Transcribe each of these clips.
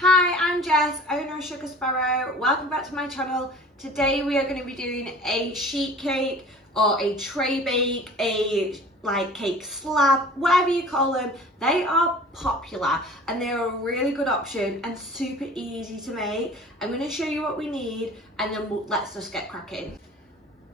Hi, I'm Jess, owner of Sugar Sparrow. Welcome back to my channel. Today we are going to be doing a sheet cake or a tray bake, a cake slab, whatever you call them. They are popular and they're a really good option and super easy to make. I'm going to show you what we need and then let's just get cracking.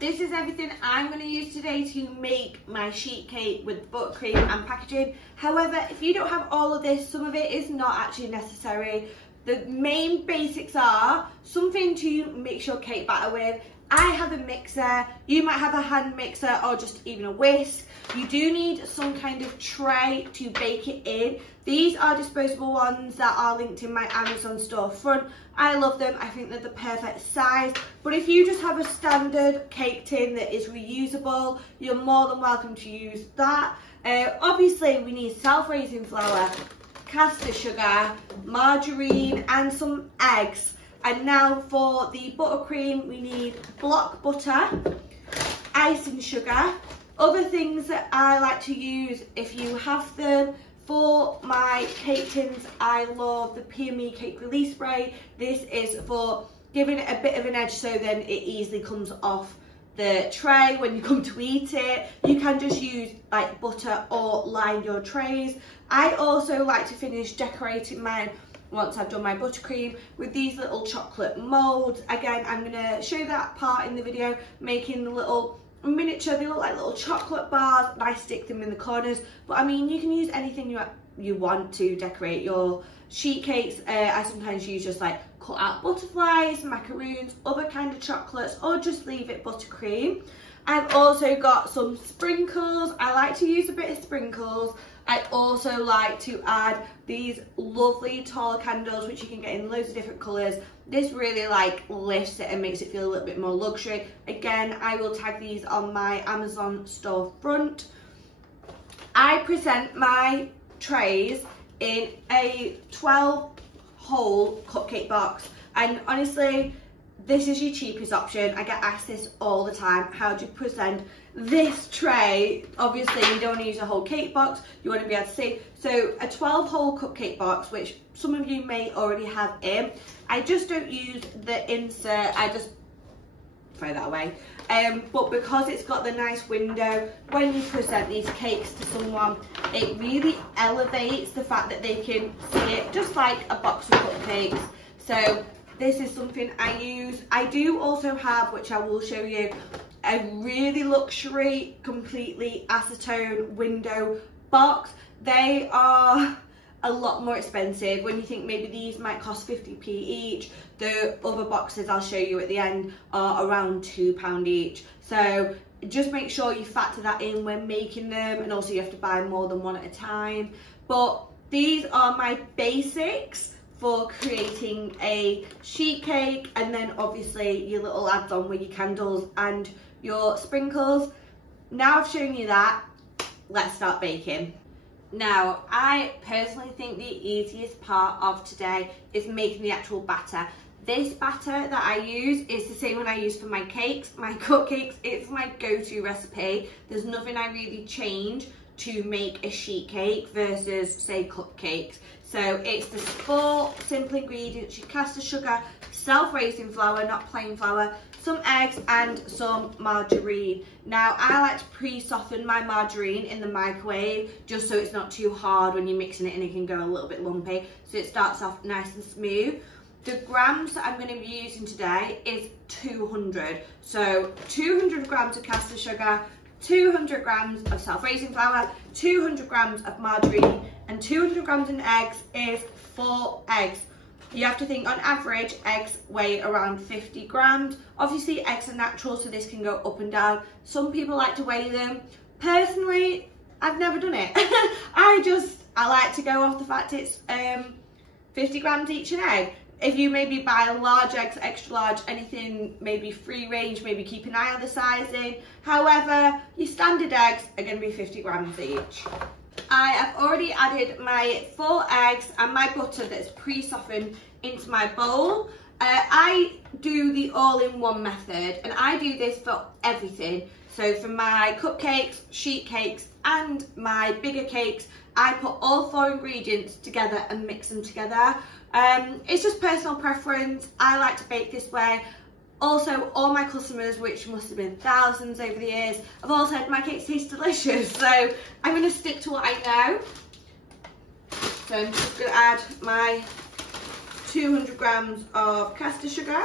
This is everything I'm going to use today to make my sheet cake with buttercream and packaging. However, if you don't have all of this, some of it is not actually necessary. The main basics are something to mix your cake batter with. I have a mixer, you might have a hand mixer or just even a whisk. You do need some kind of tray to bake it in. These are disposable ones that are linked in my Amazon storefront. I love them, I think they're the perfect size. But if you just have a standard cake tin that is reusable, you're more than welcome to use that. Obviously we need self-raising flour, caster sugar, margarine and some eggs. And now for the buttercream, we need block butter, icing sugar, other things that I like to use if you have them. For my cake tins, I love the PME cake release spray. This is for giving it a bit of an edge so then it easily comes off the tray when you come to eat it. You can just use like butter or line your trays. I also like to finish decorating mine once I've done my buttercream with these little chocolate molds. Again, I'm going to show that part in the video, making the little miniature, they look like little chocolate bars and I stick them in the corners. But I mean, you can use anything you want to decorate your sheet cakes. I sometimes use just like cut out butterflies, macaroons, other kind of chocolates, or just leave it buttercream. I've also got some sprinkles. I like to use a bit of sprinkles. I also like to add these lovely tall candles, which you can get in loads of different colours. This really lifts it and makes it feel a little bit more luxury. Again, I will tag these on my Amazon storefront. I present my trays in a 12-hole cupcake box, and honestly, this is your cheapest option. I get asked this all the time. How do you present this tray? Obviously, you don't want to use a whole cake box. You want to be able to see. So a 12-hole cupcake box, which some of you may already have in. I just don't use the insert. I just throw that away. But because it's got the nice window, when you present these cakes to someone, it really elevates the fact that they can see it, just like a box of cupcakes. So this is something I use. I do also have, which I will show you, a really luxury, completely acetone window box. They are a lot more expensive. When you think maybe these might cost 50p each, the other boxes I'll show you at the end are around £2 each. So just make sure you factor that in when making them, and also you have to buy more than one at a time. But these are my basics for creating a sheet cake, and then obviously your little adds-on with your candles and your sprinkles. Now I've shown you that, let's start baking. Now, I personally think the easiest part of today is making the actual batter. This batter that I use is the same one I use for my cakes, my cupcakes. It's my go-to recipe. There's nothing I really change to make a sheet cake versus, say, cupcakes. So it's the 4 simple ingredients: your caster sugar, self-raising flour, not plain flour, some eggs and some margarine. Now I like to pre-soften my margarine in the microwave just so it's not too hard when you're mixing it and it can go a little bit lumpy, so it starts off nice and smooth. The grams that I'm going to be using today is 200. So 200 grams of caster sugar, 200 grams of self-raising flour, 200 grams of margarine, and 200 grams of eggs is 4 eggs. You have to think on average, eggs weigh around 50 grams. Obviously, eggs are natural, so this can go up and down. Some people like to weigh them. Personally, I've never done it. I like to go off the fact it's 50 grams each an egg. If you maybe buy large eggs, extra large, anything maybe free range, maybe keep an eye on the sizing. However, your standard eggs are going to be 50 grams each. I have already added my 4 eggs and my butter that's pre-softened into my bowl. I do the all-in-one method, and I do this for everything. So for my cupcakes, sheet cakes and my bigger cakes, I put all 4 ingredients together and mix them together. It's just personal preference. I like to bake this way. Also, all my customers, which must have been thousands over the years, have all said my cakes taste delicious. So I'm going to stick to what I know. So I'm just going to add my 200 grams of caster sugar.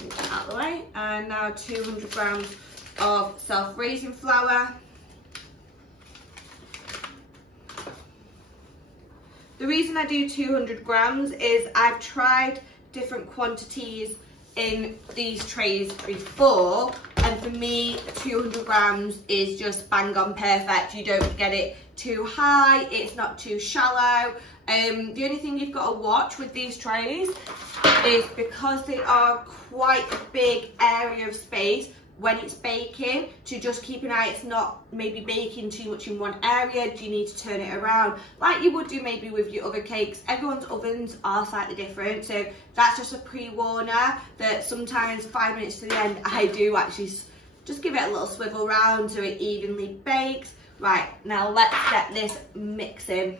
Move that out of the way. And now 200 grams of self-raising flour. The reason I do 200 grams is I've tried different quantities in these trays before, and for me 200 grams is just bang on perfect. You don't get it too high, it's not too shallow. The only thing you've got to watch with these trays is because they are quite a big area of space when it's baking, to just keep an eye it's not maybe baking too much in one area. Do you need to turn it around like you would do maybe with your other cakes? Everyone's ovens are slightly different, so that's just a pre-warner that sometimes 5 minutes to the end I do actually just give it a little swivel round so it evenly bakes. Right, now let's get this mixing.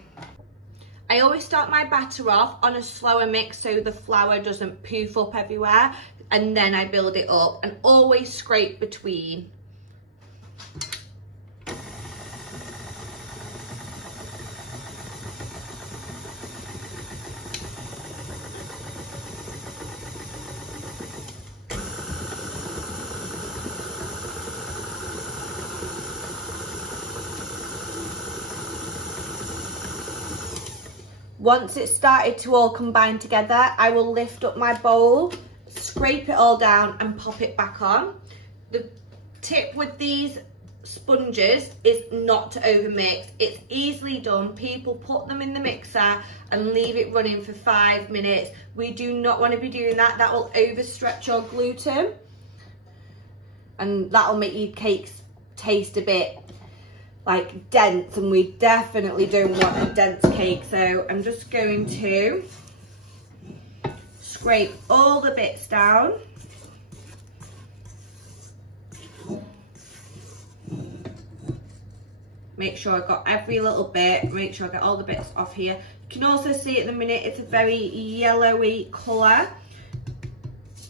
I always start my batter off on a slower mix so the flour doesn't poof up everywhere, and then I build it up, and always scrape between. Once it's started to all combine together, I will lift up my bowl, scrape it all down and pop it back on. The tip with these sponges is not to overmix. It's easily done. People put them in the mixer and leave it running for 5 minutes. We do not want to be doing that. That will overstretch your gluten and that will make your cakes taste a bit like dense, and we definitely don't want a dense cake. So I'm just going to scrape all the bits down. Make sure I've got every little bit, make sure I get all the bits off here. You can also see at the minute it's a very yellowy colour.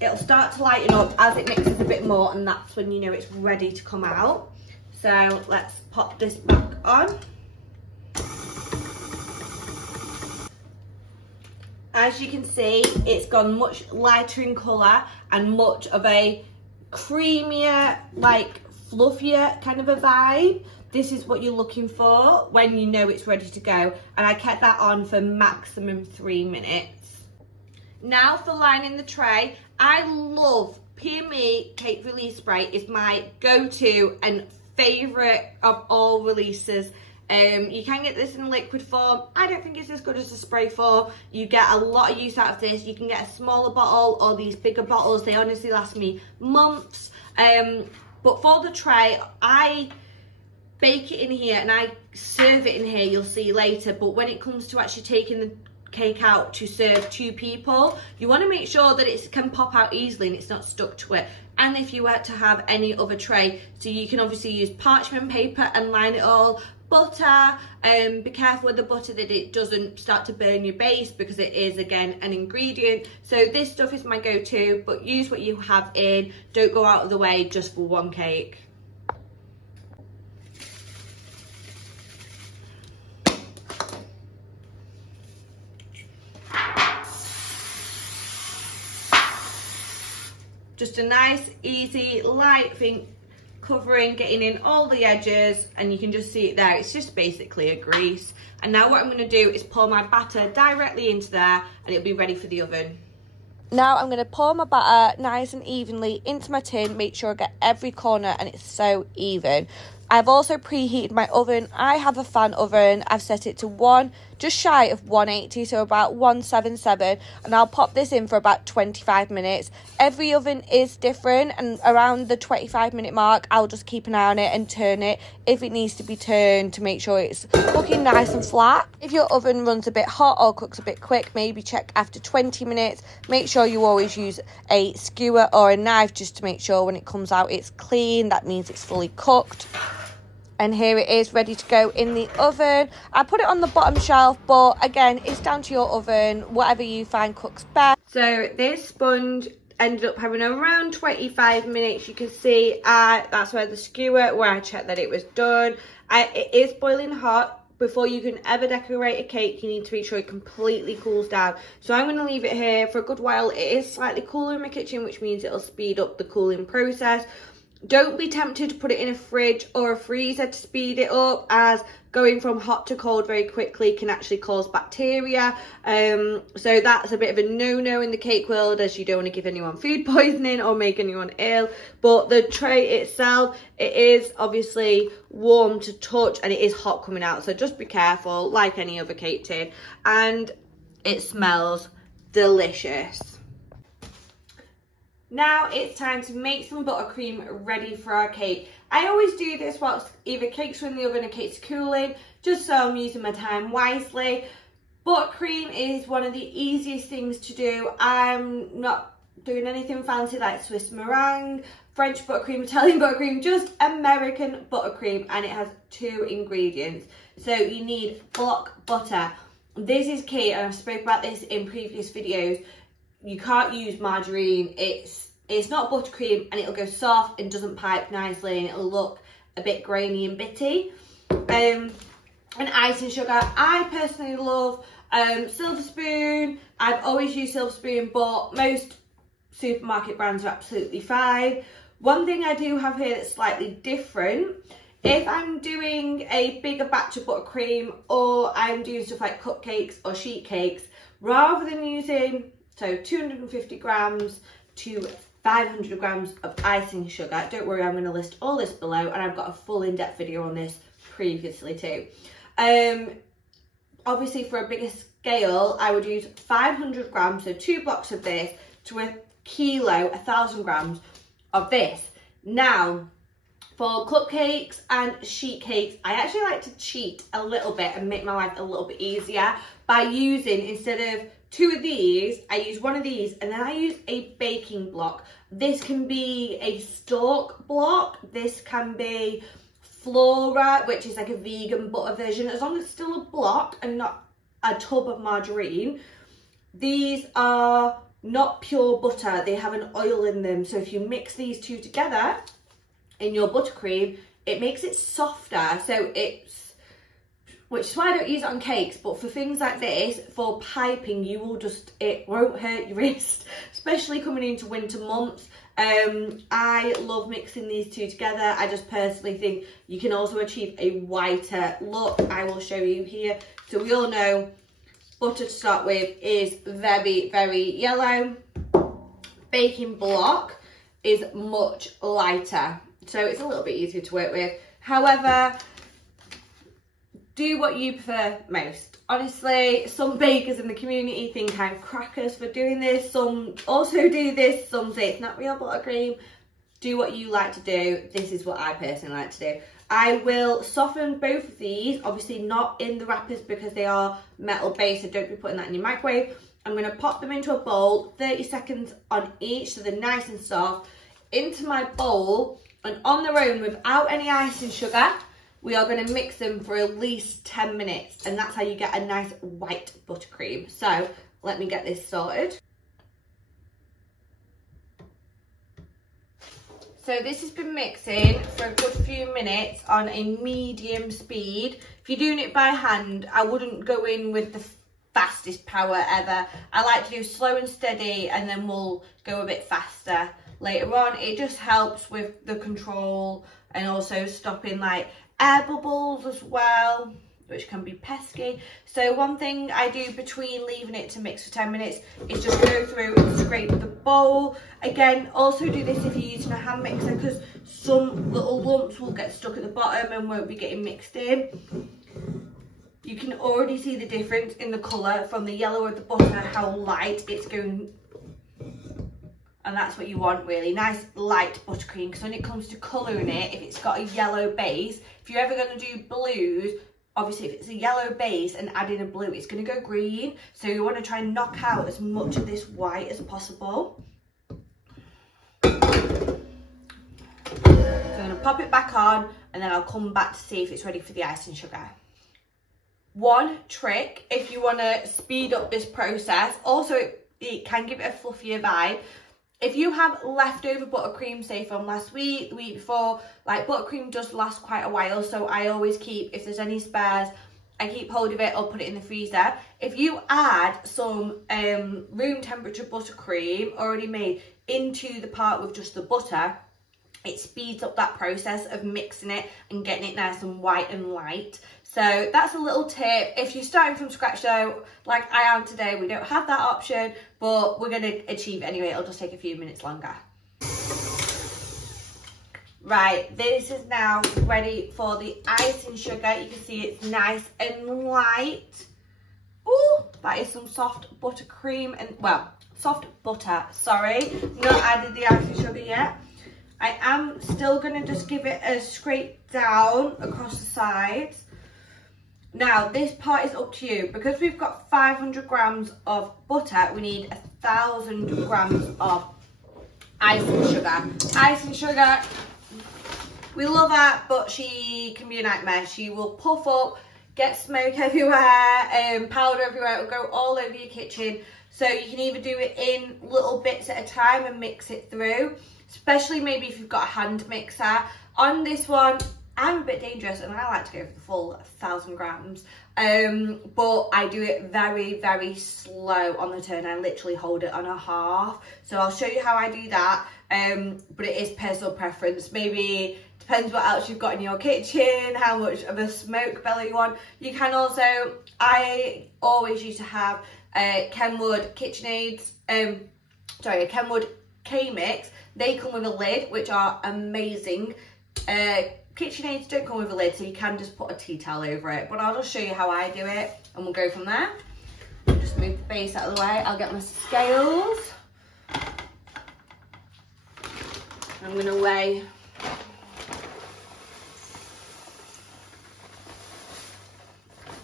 It'll start to lighten up as it mixes a bit more, and that's when you know it's ready to come out. So let's pop this back on. As you can see, it's gone much lighter in colour and much of a creamier, like fluffier kind of a vibe. This is what you're looking for when you know it's ready to go. And I kept that on for maximum 3 minutes. Now for lining the tray, I love PME Cake Release Spray. Is my go-to and favourite of all releases. You can get this in liquid form. I don't think it's as good as the spray form. You get a lot of use out of this. You can get a smaller bottle or these bigger bottles. They honestly last me months. But for the tray, I bake it in here and I serve it in here, you'll see later. But when it comes to actually taking the cake out to serve 2 people, you want to make sure that it can pop out easily and it's not stuck to it. And if you were to have any other tray, so you can obviously use parchment paper and line it all. Butter, be careful with the butter that it doesn't start to burn your base, because it is again an ingredient. So this stuff is my go-to, but use what you have in. Don't go out of the way just for one cake. Just a nice, easy, light thing, covering, getting in all the edges, and you can just see it there. It's just basically a grease. And now what I'm going to do is pour my batter directly into there, and it'll be ready for the oven. Now I'm going to pour my batter nice and evenly into my tin, make sure I get every corner and it's so even. I've also preheated my oven. I have a fan oven. I've set it to just shy of 180, so about 177, and I'll pop this in for about 25 minutes. Every oven is different, and around the 25-minute mark, I'll just keep an eye on it and turn it if it needs to be turned to make sure it's looking nice and flat. If your oven runs a bit hot or cooks a bit quick, maybe check after 20 minutes. Make sure you always use a skewer or a knife just to make sure when it comes out it's clean. That means it's fully cooked. And here it is, ready to go in the oven. I put it on the bottom shelf, but again, it's down to your oven, whatever you find cooks best. So this sponge ended up having around 25 minutes. You can see that's where the skewer, where I checked that it was done. It is boiling hot. Before you can ever decorate a cake, you need to make sure it completely cools down. So I'm going to leave it here for a good while. It is slightly cooler in my kitchen, which means it'll speed up the cooling process. Don't be tempted to put it in a fridge or a freezer to speed it up, as going from hot to cold very quickly can actually cause bacteria. So that's a bit of a no-no in the cake world, as you don't want to give anyone food poisoning or make anyone ill. But the tray itself, it is obviously warm to touch and it is hot coming out. So just be careful, like any other cake tin. And it smells delicious. Now it's time to make some buttercream ready for our cake. I always do this whilst either cakes are in the oven or cakes are cooling, just so I'm using my time wisely. Buttercream is one of the easiest things to do. I'm not doing anything fancy like Swiss meringue, French buttercream, Italian buttercream, just American buttercream, and it has 2 ingredients. So you need block butter. This is key, and I've spoken about this in previous videos. You can't use margarine. It's not buttercream, and it'll go soft and doesn't pipe nicely, and it'll look a bit grainy and bitty. And icing sugar, I personally love silver spoon. I've always used silver spoon, but most supermarket brands are absolutely fine. One thing I do have here that's slightly different, if I'm doing a bigger batch of buttercream, or I'm doing stuff like cupcakes or sheet cakes, rather than using 250 grams to 500 grams of icing sugar, don't worry, I'm going to list all this below, and I've got a full in-depth video on this previously too. Obviously for a bigger scale, I would use 500 grams, so 2 blocks of this, to a kilo, 1,000 grams of this. Now, for cupcakes and sheet cakes, I actually like to cheat a little bit and make my life a little bit easier by using, instead of 2 of these, I use 1 of these, and then I use a baking block. This can be a stalk block, this can be Flora, which is like a vegan butter version, as long as it's still a block and not a tub of margarine. These are not pure butter, they have an oil in them, so if you mix these 2 together in your buttercream, it makes it softer, which is why I don't use it on cakes, but for things like this, for piping, it won't hurt your wrist, especially coming into winter months. I love mixing these 2 together. I just personally think you can also achieve a whiter look. I will show you here. So we all know butter to start with is very, very yellow. Baking block is much lighter, so it's a little bit easier to work with. However, do what you prefer most. Honestly, some bakers in the community think I'm crackers for doing this. Some also do this. Some say it's not real buttercream. Do what you like to do. This is what I personally like to do. I will soften both of these, obviously not in the wrappers because they are metal based, so don't be putting that in your microwave. I'm going to pop them into a bowl, 30 seconds on each, so they're nice and soft, into my bowl, and on their own without any icing sugar, we are going to mix them for at least 10 minutes, and that's how you get a nice white buttercream. So let me get this sorted. So this has been mixing for a good few minutes on a medium speed. If you're doing it by hand, I wouldn't go in with the fastest power ever. I like to do slow and steady, and then we'll go a bit faster later on. It just helps with the control and also stopping like air bubbles as well, which can be pesky. So one thing I do between leaving it to mix for 10 minutes is just go through and scrape the bowl. Again, also do this if you're using a hand mixer, because some little lumps will get stuck at the bottom and won't be getting mixed in. You can already see the difference in the colour from the yellow of the butter, how light it's going. And that's what you want, really, nice light buttercream, because when it comes to colouring it, if it's got a yellow base, if you're ever going to do blues, obviously if it's a yellow base and add in a blue, it's going to go green. So you want to try and knock out as much of this white as possible. I'm going to pop it back on and then I'll come back to see if it's ready for the icing sugar. One trick, if you want to speed up this process, also it can give it a fluffier vibe. If you have leftover buttercream, say from last week, the week before, like buttercream does last quite a while, so I always keep, if there's any spares, I keep hold of it or put it in the freezer. If you add some room temperature buttercream already made into the part with just the butter, it speeds up that process of mixing it and getting it nice and white and light. So that's a little tip. If you're starting from scratch though, like I am today, we don't have that option, but we're going to achieve it anyway. It'll just take a few minutes longer. Right, this is now ready for the icing sugar. You can see it's nice and light. Ooh, that is some soft buttercream and, well, soft butter, sorry. Not added the icing sugar yet. I am still going to just give it a scrape down across the sides. Now, this part is up to you. Because we've got 500 grams of butter, we need 1,000 grams of icing sugar. Icing sugar, we love her, but she can be a nightmare. She will puff up, get smoke everywhere, powder everywhere. It will go all over your kitchen. So you can either do it in little bits at a time and mix it through, especially maybe if you've got a hand mixer. On this one, I'm a bit dangerous and I like to go for the full 1,000 grams, but I do it very, very slow on the turn. I literally hold it on a half. So I'll show you how I do that, but it is personal preference. Maybe depends what else you've got in your kitchen, how much of a smoke belly you want. You can also, I always used to have Kenwood KitchenAids, Kenwood K-Mix. They come with a lid, which are amazing. KitchenAids don't come with a lid, so you can just put a tea towel over it. But I'll just show you how I do it, and we'll go from there. Just move the base out of the way. I'll get my scales. I'm going to weigh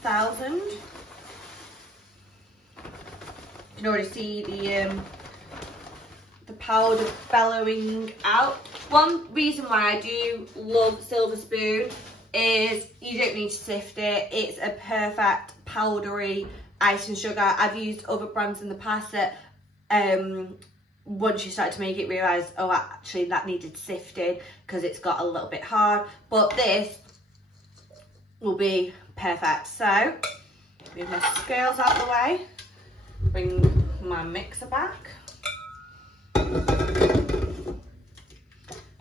1,000. You can already see the powder bellowing out. One reason why I do love Silver Spoon is you don't need to sift it. It's a perfect powdery icing sugar. I've used other brands in the past that once you start to make it, realise, oh, actually that needed sifting because it's got a little bit hard. But this will be perfect. So move my scales out of the way, bring my mixer back.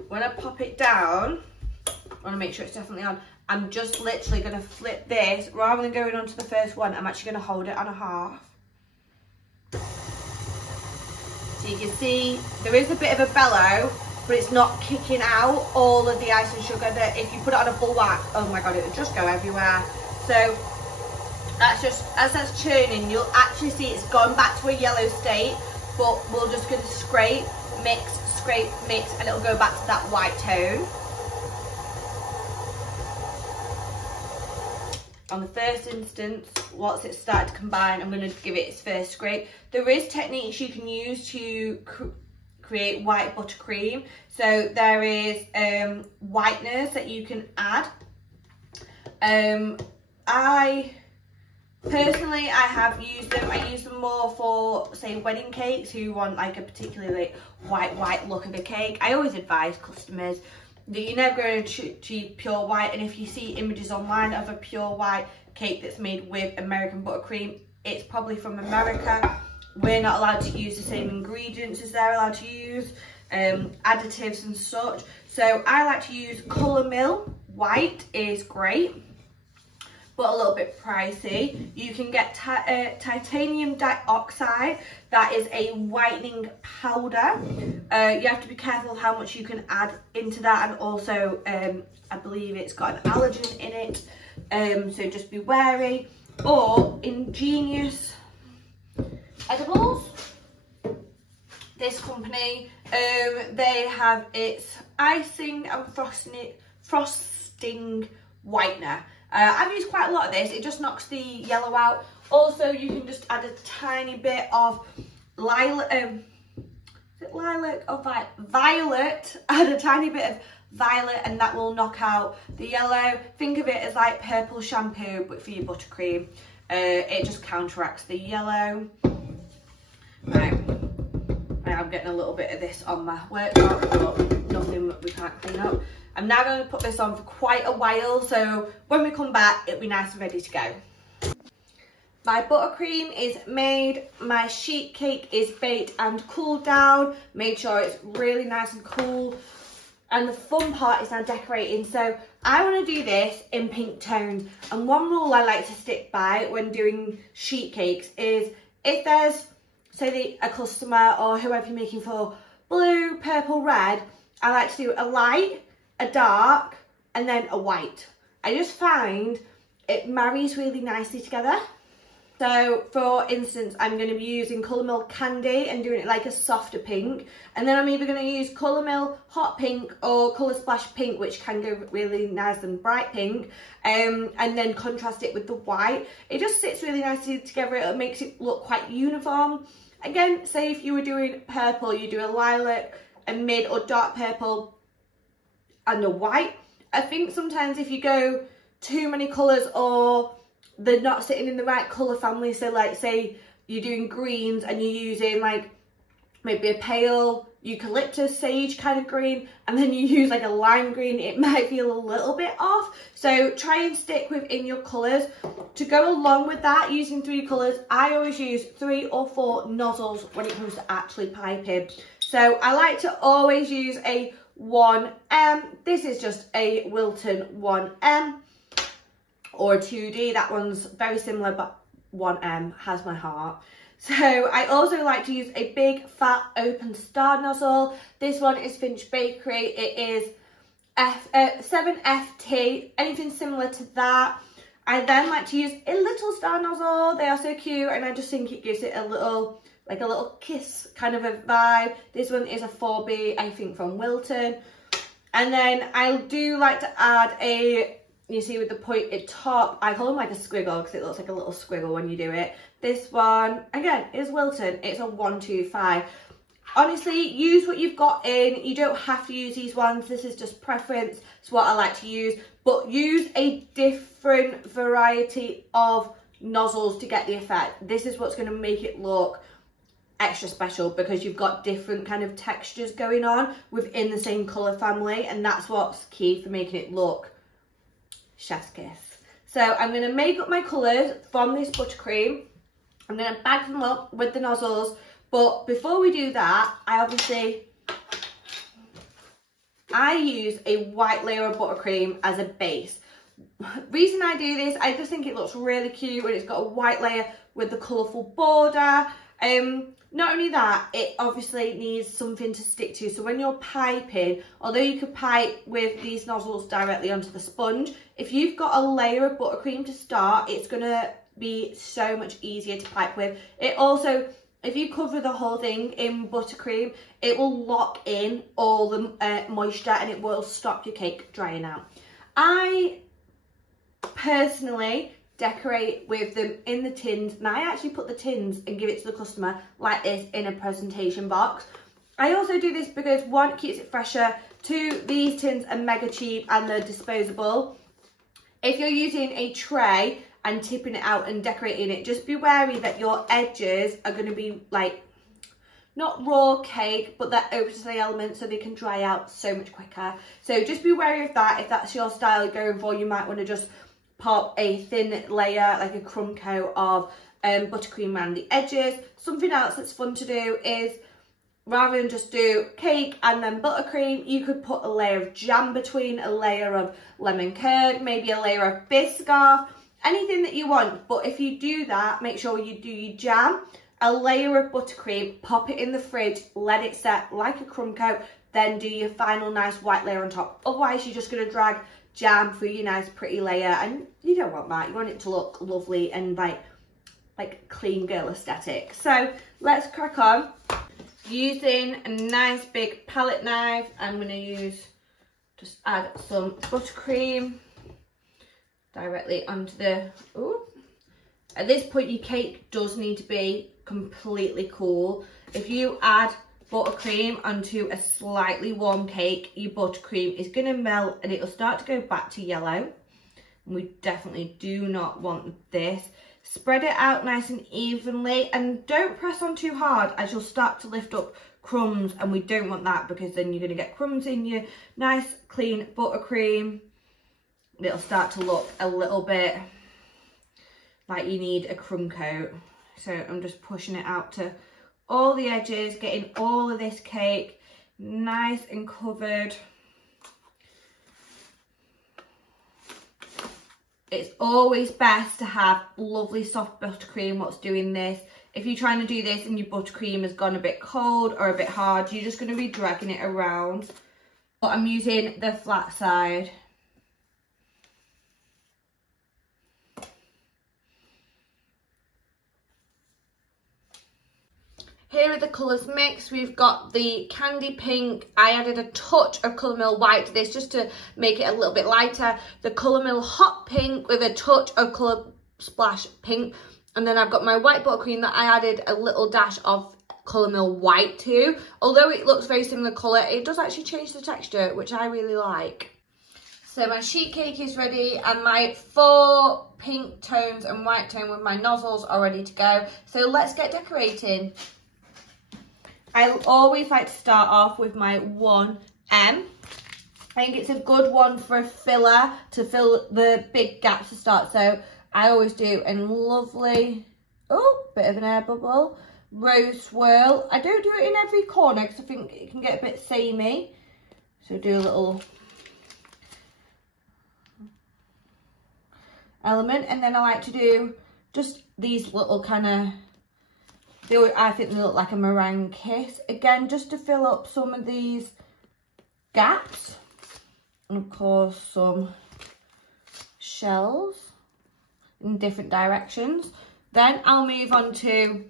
When I pop it down, I want to make sure it's definitely on. I'm just literally going to flip this. Rather than going on to the first one, I'm actually going to hold it on a half. So you can see there is a bit of a bellow, but it's not kicking out all of the icing sugar. That if you put it on a full whack, oh my god, it would just go everywhere. So that's just, as that's churning, you'll actually see it's gone back to a yellow state, but we're just going to scrape, mix, scrape, mix, and it'll go back to that white tone. On the first instance, once it started to combine, I'm going to give it its first scrape. There is techniques you can use to create white buttercream. So there is whiteners that you can add. Personally, I have used them. I use them more for, say, wedding cakes who want like a particularly white look of a cake. I always advise customers that you're never going to achieve pure white, and if you see images online of a pure white cake that's made with American buttercream, it's probably from America. We're not allowed to use the same ingredients as they're allowed to use, additives and such. So I like to use Colour Mill. White is great, but a little bit pricey. You can get titanium dioxide. That is a whitening powder. You have to be careful how much you can add into that, and also I believe it's got an allergen in it, so just be wary. Or Ingenious Edibles, this company, they have its icing and frosting whitener. I've used quite a lot of this. It just knocks the yellow out. Also, you can just add a tiny bit of lilac, is it lilac or violet? Add a tiny bit of violet, and that will knock out the yellow. Think of it as like purple shampoo, but for your buttercream. It just counteracts the yellow. Right, I'm getting a little bit of this on my worktop, but nothing that we can't clean up. I'm now going to put this on for quite a while, so when we come back, it'll be nice and ready to go. My buttercream is made, my sheet cake is baked and cooled down. Make sure it's really nice and cool. And the fun part is now decorating. So I want to do this in pink tones. And one rule I like to stick by when doing sheet cakes is if there's, say, a customer or whoever you're making for, blue, purple, red, I like to do a light, a dark, and then a white. I just find it marries really nicely together. So for instance, I'm going to be using Colour Milk Candy and doing it like a softer pink. And then I'm either going to use Colour Milk Hot Pink or Colour Splash Pink, which can go really nice and bright pink. And then contrast it with the white. It just sits really nicely together. It makes it look quite uniform. Again, say if you were doing purple, you do a lilac, a mid or dark purple and a white. I think sometimes if you go too many colours or they're not sitting in the right colour family, so like say you're doing greens and you're using like maybe a pale eucalyptus sage kind of green and then you use like a lime green, it might feel a little bit off. So try and stick within your colours. To go along with that, using 3 colours, I always use 3 or 4 nozzles when it comes to actually piping. So I like to always use a 1M. This is just a Wilton 1M. Or a 2D, that one's very similar, but 1M has my heart. So I also like to use a big fat open star nozzle. This one is Finch Bakery. It is 7FT, anything similar to that. I then like to use a little star nozzle. They are so cute, and I just think it gives it a little, like a little kiss kind of a vibe. This one is a 4B, I think from Wilton. And then I do like to add a, you see with the pointed top, I call them like a squiggle because it looks like a little squiggle when you do it. This one, again, is Wilton. It's a 125. Honestly, use what you've got in. You don't have to use these ones. This is just preference. It's what I like to use. But use a different variety of nozzles to get the effect. This is what's going to make it look extra special because you've got different kind of textures going on within the same colour family. And that's what's key for making it look chef's kiss. So I'm going to make up my colours from this buttercream. I'm going to bag them up with the nozzles, but before we do that, I use a white layer of buttercream as a base. Reason I do this, I just think it looks really cute when it's got a white layer with the colourful border. Not only that, it obviously needs something to stick to. So when you're piping, although you could pipe with these nozzles directly onto the sponge, if you've got a layer of buttercream to start, it's going to be so much easier to pipe with. It also, if you cover the whole thing in buttercream, it will lock in all the moisture and it will stop your cake drying out. I personally decorate with them in the tins, and I actually put the tins and give it to the customer like this in a presentation box. I also do this because 1, it keeps it fresher, 2, these tins are mega cheap and they're disposable. If you're using a tray and tipping it out and decorating it, just be wary that your edges are going to be like not raw cake, but they're open to the elements so they can dry out so much quicker. So just be wary of that. If that's your style going for, you might want to just pop a thin layer, like a crumb coat of buttercream around the edges. Something else that's fun to do is, rather than just do cake and then buttercream, you could put a layer of jam between, a layer of lemon curd, maybe a layer of Biscoff, anything that you want. But if you do that, make sure you do your jam, a layer of buttercream, pop it in the fridge, let it set like a crumb coat, then do your final nice white layer on top. Otherwise, you're just going to drag jam through your nice pretty layer, and you don't want that. You want it to look lovely and like clean girl aesthetic. So let's crack on. Using a nice big palette knife, I'm going to just add some buttercream directly onto the, ooh. At this point your cake does need to be completely cool. If you add buttercream onto a slightly warm cake, your buttercream is going to melt and it'll start to go back to yellow. And we definitely do not want this. Spread it out nice and evenly and don't press on too hard as you'll start to lift up crumbs, and we don't want that because then you're going to get crumbs in your nice clean buttercream. It'll start to look a little bit like you need a crumb coat. So I'm just pushing it out to all the edges, getting all of this cake nice and covered. It's always best to have lovely soft buttercream whilst doing this. If you're trying to do this and your buttercream has gone a bit cold or a bit hard, you're just going to be dragging it around. But I'm using the flat side. Here are the colours mixed. We've got the candy pink. I added a touch of Colour Mill white to this just to make it a little bit lighter. The Colour Mill hot pink with a touch of Colour Splash pink. And then I've got my white buttercream that I added a little dash of Colour Mill white to. Although it looks very similar colour, it does actually change the texture, which I really like. So my sheet cake is ready and my 4 pink tones and white tone with my nozzles are ready to go. So let's get decorating. I always like to start off with my 1M. I think it's a good one for a filler to fill the big gaps to start. So I always do a lovely, oh, bit of an air bubble, rose swirl. I don't do it in every corner because I think it can get a bit samey. So do a little element. And then I like to do just these little kind of, I think they look like a meringue kiss. Again, just to fill up some of these gaps. And of course, some shells in different directions. Then I'll move on to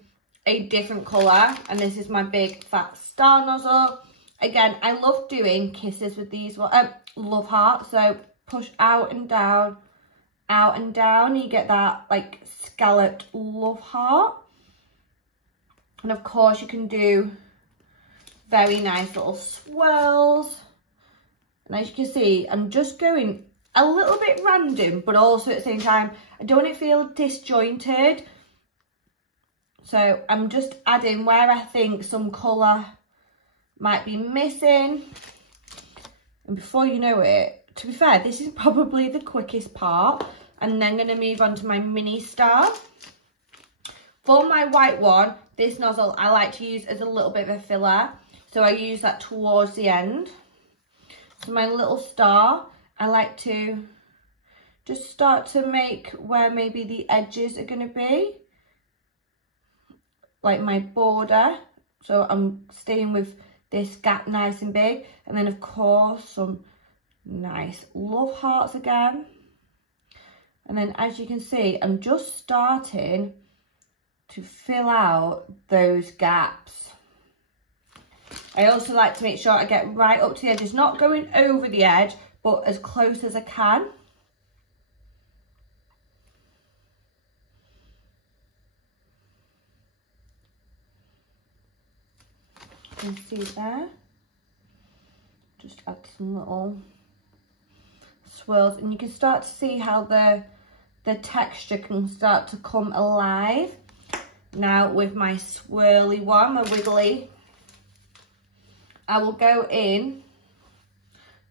a different colour. And this is my big fat star nozzle. Again, I love doing kisses with these. Love hearts. So push out and down, out and down. You get that like scalloped love heart. And of course you can do very nice little swirls. And as you can see, I'm just going a little bit random, but also at the same time, I don't want it to feel disjointed. So I'm just adding where I think some colour might be missing. And before you know it, to be fair, this is probably the quickest part. And then I'm going to move on to my mini star. For my white one, this nozzle I like to use as a little bit of a filler. So I use that towards the end. So my little star, I like to just start to make where maybe the edges are going to be. Like my border. So I'm staying with this gap nice and big. And then of course some nice love hearts again. And then as you can see, I'm just starting to fill out those gaps. I also like to make sure I get right up to the edges, not going over the edge, but as close as I can. You can see there. Just add some little swirls, and you can start to see how the texture can start to come alive. Now with my swirly one, my wiggly, I will go in,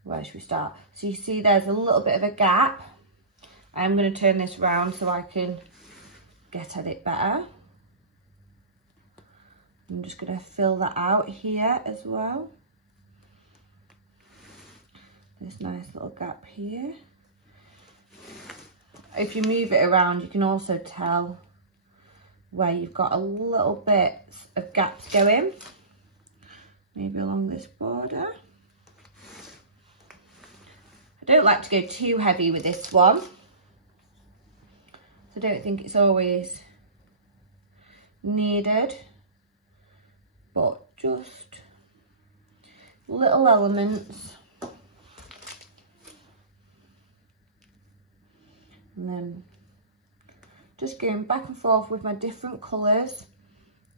where should we start? So you see there's a little bit of a gap. I'm going to turn this round so I can get at it better. I'm just going to fill that out here as well. This nice little gap here. If you move it around, you can also tell where you've got a little bit of gaps going, maybe along this border. I don't like to go too heavy with this one, so I don't think it's always needed, but just little elements. And then just going back and forth with my different colours.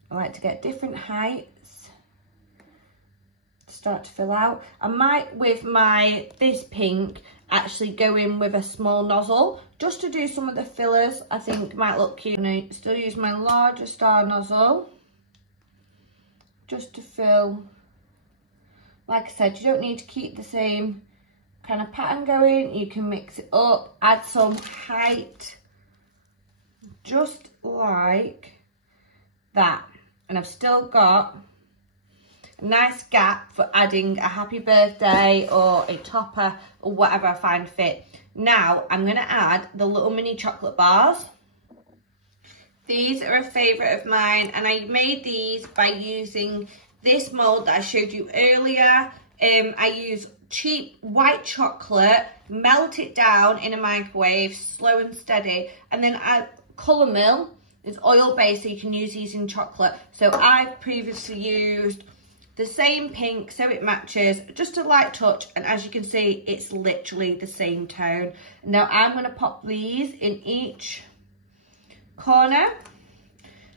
I like to get different heights start to fill out. I might, with this pink, actually go in with a small nozzle just to do some of the fillers. I think might look cute. I'm going to still use my larger star nozzle just to fill. Like I said, you don't need to keep the same kind of pattern going. You can mix it up, add some height, just like that. And I've still got a nice gap for adding a happy birthday or a topper or whatever I find fit. Now I'm going to add the little mini chocolate bars. These are a favourite of mine, and I made these by using this mould that I showed you earlier. I use cheap white chocolate, melt it down in a microwave, slow and steady, and then add colour mill. It's oil based, so you can use these in chocolate. So I've previously used the same pink so it matches, just a light touch, and as you can see, it's literally the same tone. Now I'm going to pop these in each corner.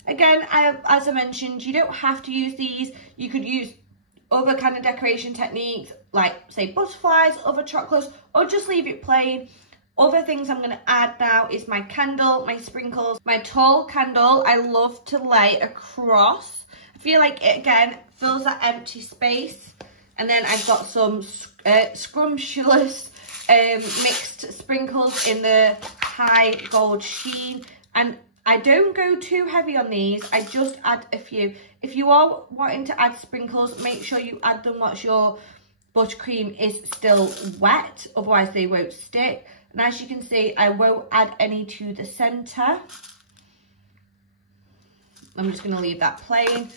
Again, as I mentioned, you don't have to use these. You could use other kind of decoration techniques, like say butterflies, other chocolates, or just leave it plain. Other things I'm going to add now is my candle, my sprinkles. My tall candle, I love to lay across. I feel like it, again, fills that empty space. And then I've got some scrumptious mixed sprinkles in the high gold sheen. And I don't go too heavy on these. I just add a few. If you are wanting to add sprinkles, make sure you add them once your buttercream is still wet. Otherwise, they won't stick. And as you can see, I won't add any to the centre. I'm just going to leave that plain.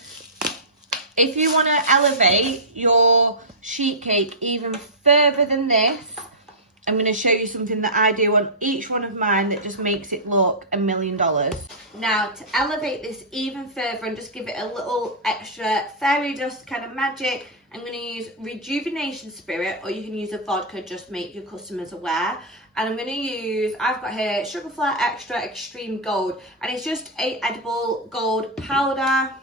If you want to elevate your sheet cake even further than this, I'm going to show you something that I do on each one of mine that just makes it look $1 million. Now, to elevate this even further and just give it a little extra fairy dust kind of magic, I'm going to use Rejuvenation Spirit, or you can use a vodka, just make your customers aware. And I'm going to use, I've got here Sugar Flair Extra Extreme Gold, and it's just a edible gold powder.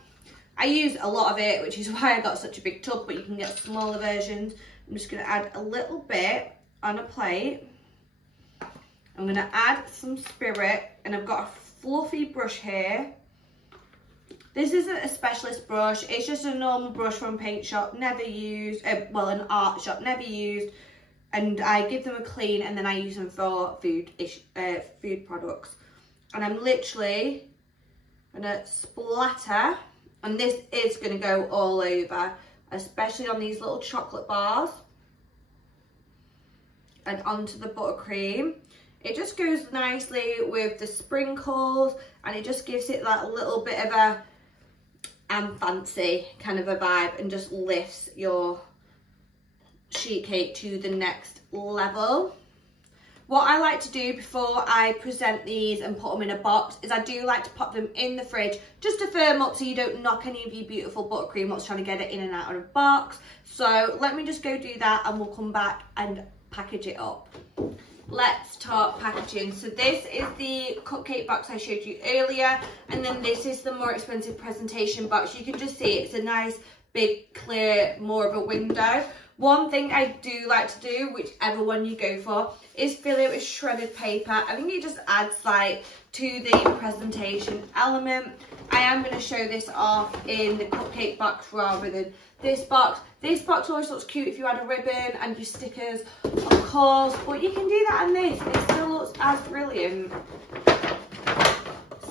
I use a lot of it, which is why I got such a big tub, but you can get smaller versions. I'm just going to add a little bit on a plate. I'm going to add some spirit, and I've got a fluffy brush here. This isn't a specialist brush, it's just a normal brush from a paint shop, never used, well, an art shop, never used. And I give them a clean, and then I use them for food products. And I'm literally gonna splatter, and this is gonna go all over, especially on these little chocolate bars and onto the buttercream. It just goes nicely with the sprinkles, and it just gives it that little bit of a I'm fancy kind of a vibe, and just lifts your sheet cake to the next level. What I like to do before I present these and put them in a box is I do like to pop them in the fridge just to firm up, so you don't knock any of your beautiful buttercream whilst trying to get it in and out of the box. So let me just go do that, and we'll come back and package it up. Let's talk packaging. So this is the cupcake box I showed you earlier, and then this is the more expensive presentation box. You can just see it's a nice big clear, more of a window. One thing I do like to do, whichever one you go for, is fill it with shredded paper. I think it just adds like to the presentation element. I am going to show this off in the cupcake box rather than this box. This box always looks cute if you add a ribbon and your stickers, of course, but you can do that on this and it still looks as brilliant.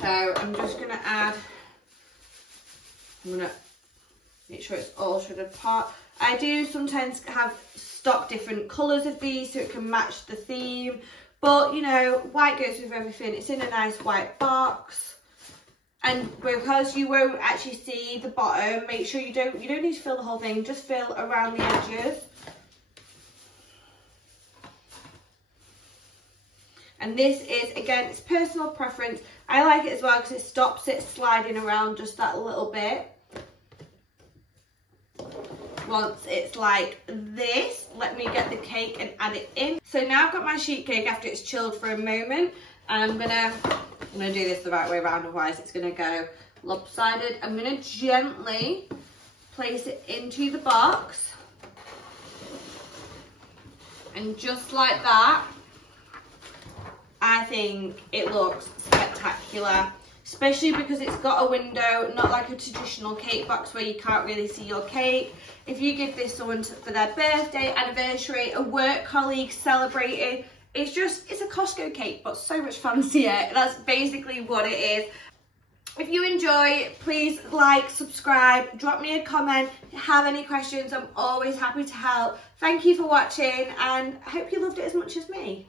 So I'm just going to add, I'm going to make sure it's all shredded apart. I do sometimes have stock different colours of these so it can match the theme, but you know, white goes with everything. It's in a nice white box, and because you won't actually see the bottom, make sure you don't need to fill the whole thing, just fill around the edges. And this is, again, it's personal preference. I like it as well because it stops it sliding around just that little bit. Once it's like this, let me get the cake and add it in. So now I've got my sheet cake after it's chilled for a moment, and I'm gonna do this the right way around, otherwise it's gonna go lopsided. I'm gonna gently place it into the box. And just like that, I think it looks spectacular, especially because it's got a window, not like a traditional cake box where you can't really see your cake. If you give this someone for their birthday, anniversary, a work colleague celebrating, it's a Costco cake, but so much fancier. That's basically what it is. If you enjoy, please like, subscribe, drop me a comment. If you have any questions, I'm always happy to help. Thank you for watching, and I hope you loved it as much as me.